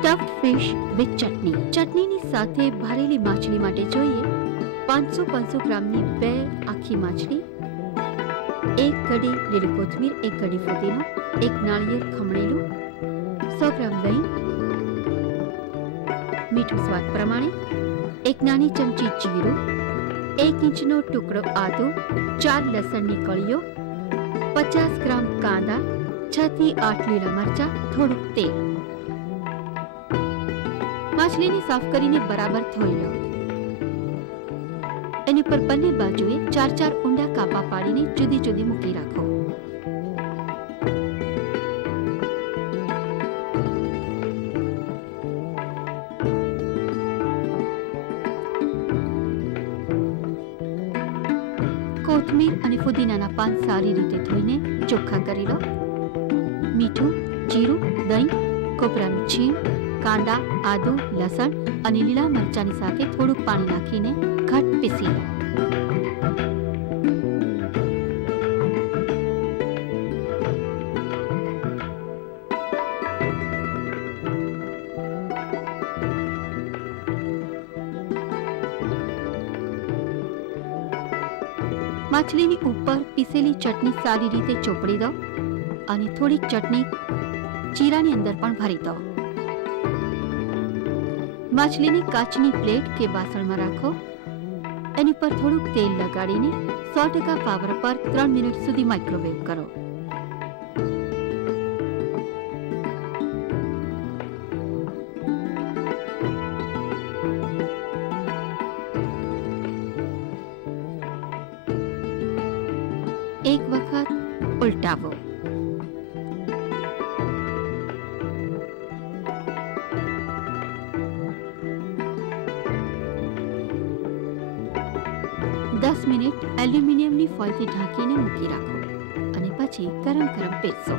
Stuffed fish with ચટણી. ચટણીની સાથે ભરેલી માછલી માટે જોઈએ 500 ગ્રામની 2 આખી માછલી, 1 કડી લીલી કોથમીર, 1 કડી ફુદીનો, 1 નાળિયેર ખમણેલું, 100 ગ્રામ દહીં, મીઠું સ્વાદ પ્રમાણે, 1 નાની ચમચી જીરું, 1 ઇંચનો ટુકડો આદુ, 4 લસણની કળીઓ, 50 ગ્રામ કાંદા, 6 થી 8 લીલા મરચાં, થોડુંક તેલ. માછલીને સાફ કરીને બરાબર ધોઈ લો. એની પર બંને બાજુએ 4 ઊંડા કાપા પાડીને જુદી જુદી મૂકી રાખો. કોથમીર અને ફુદીનાના પાન સારી રીતે ધોઈને ચોખ્ખા કરી લો. મીઠું, જીરું, દહીં, કોપરાનું છીણ, કાંદા, આદુ, લસણ અને લીલા મરચાંની સાથે થોડુંક પાણી નાખીને ઘટ પીસી લો. માછલીની ઉપર પીસેલી ચટણી સારી રીતે ચોપડી દો અને થોડીક ચટણી ચીરાની અંદર પણ ભરી દો. માછલીની કાચની પ્લેટ કે વાસણમાં રાખો. એની પર થોડુંક તેલ લગાડીને 100% પાવર પર 3 મિનિટ સુધી માઇક્રોવેવ કરો. એક વખત ઉલટાવો. દસ મિનિટ એલ્યુમિનિયમની ફોઇલથી ઢાંકીને મૂકી રાખો અને પછી ગરમ પીરસો.